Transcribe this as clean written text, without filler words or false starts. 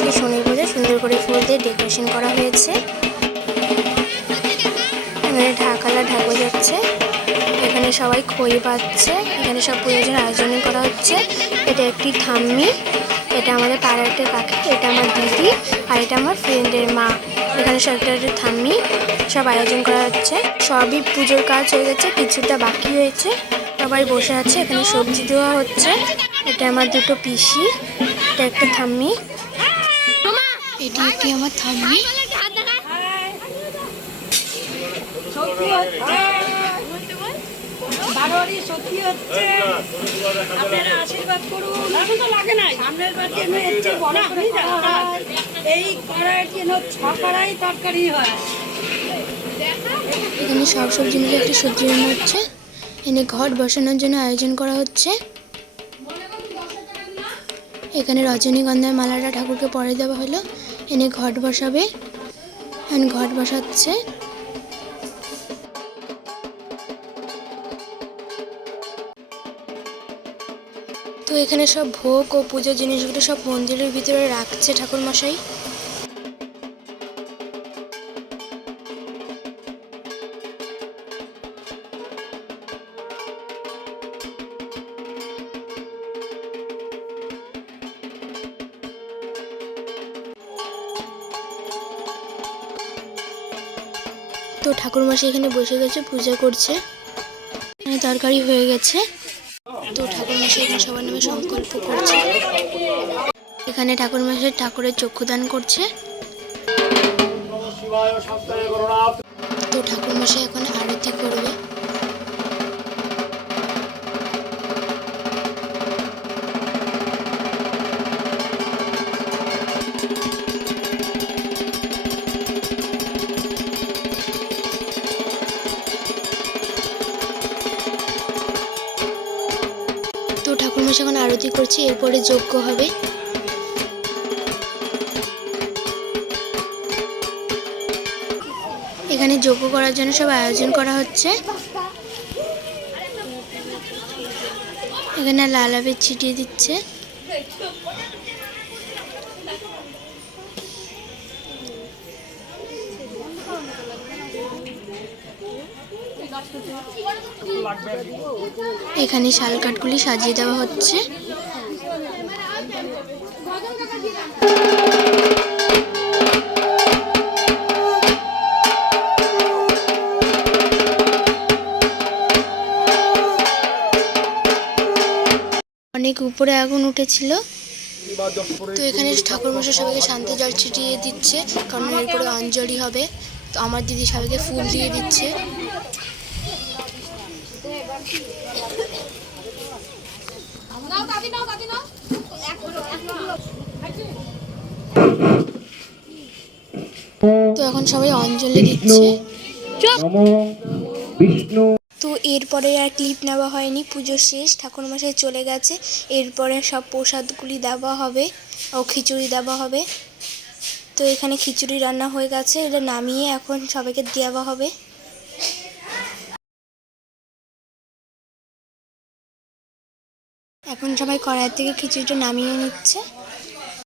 আজকে শনি পুজো, সুন্দর করে ফুল দিয়ে ডেকোরেশন করা হয়েছে। এখানে ঢাকালা ঢাকা যাচ্ছে, এখানে সবাই খই পাচ্ছে, এখানে সব পুজোর আয়োজন করা হচ্ছে। এটা একটি ঠাম্মি, এটা আমাদের পাড়ার একটা কাকি, এটা আমার দিদি, আর এটা আমার ফ্রেন্ডের মা। এখানে সব একটা ঠাম্মি, সব আয়োজন করা হচ্ছে। সবই পুজোর কাজ হয়ে গেছে, কিছুটা বাকি হয়েছে। সবাই বসে আছে, এখানে সবজি দেওয়া হচ্ছে। এটা আমার দুটো পিসি, এটা একটা ঠাম্মি, এটি একটি আমার ঠাম্মি। আপনারা আশীর্বাদ করুন। সামনের বার যেন এই কড়াই যেন 6 কড়াই তরকারি হয়। এখানে সব সবজি মিলে একটি সবজি রান্না হচ্ছে। এখানে ঘট বসানোর জন্য আয়োজন করা হচ্ছে। এখানে রজনীগন্ধার মালাটা ঠাকুরকে পরে দেওয়া হলো, এনে ঘট বসাবে, ঘট বসাচ্ছে। তো এখানে সব ভোগ ও পুজোর জিনিসগুলো সব মন্দিরের ভিতরে রাখছে ঠাকুর মশাই। তো ঠাকুর মশাই এখানে বসে গেছে, পূজা করছে। এখানে তরকারি হয়ে গেছে। তো ঠাকুর মশাই এখানে সবার নামে সংকল্প করছে। এখানে ঠাকুর মশাই ঠাকুরের চক্ষুদান করছে। তো ঠাকুর মশাই এখন আরতি করবে। তো ঠাকুর মশাই এখন আরতি করছে, এরপরে যজ্ঞ হবে। এখানে যজ্ঞ করার জন্য সব আয়োজন করা হচ্ছে। এখানে লাল আবির ছিটিয়ে দিচ্ছে। এখানে শাল কাঠগুলি সাজিয়ে দেওয়া হচ্ছে। অনেক উপরে আগুন উঠেছিল। তো এখানে ঠাকুর মশাই সবাইকে শান্তি জল ছিটিয়ে দিচ্ছে, কারণ এরপরে অঞ্জলি হবে। তো আমার দিদি সবাইকে ফুল দিয়ে দিচ্ছে। তো এখন সবাই অঞ্জলি দিচ্ছে। তো এরপরে আর ক্লিপ নেওয়া হয়নি, পুজো শেষ, ঠাকুরমশাই চলে গেছে। এরপরে সব প্রসাদগুলি দেওয়া হবে ও খিচুড়ি দেওয়া হবে। তো এখানে খিচুড়ি রান্না হয়ে গেছে, এটা নামিয়ে এখন সবাইকে দেওয়া হবে। এখন সবাই কড়াই থেকে খিচুড়িটা নামিয়ে নিচ্ছে।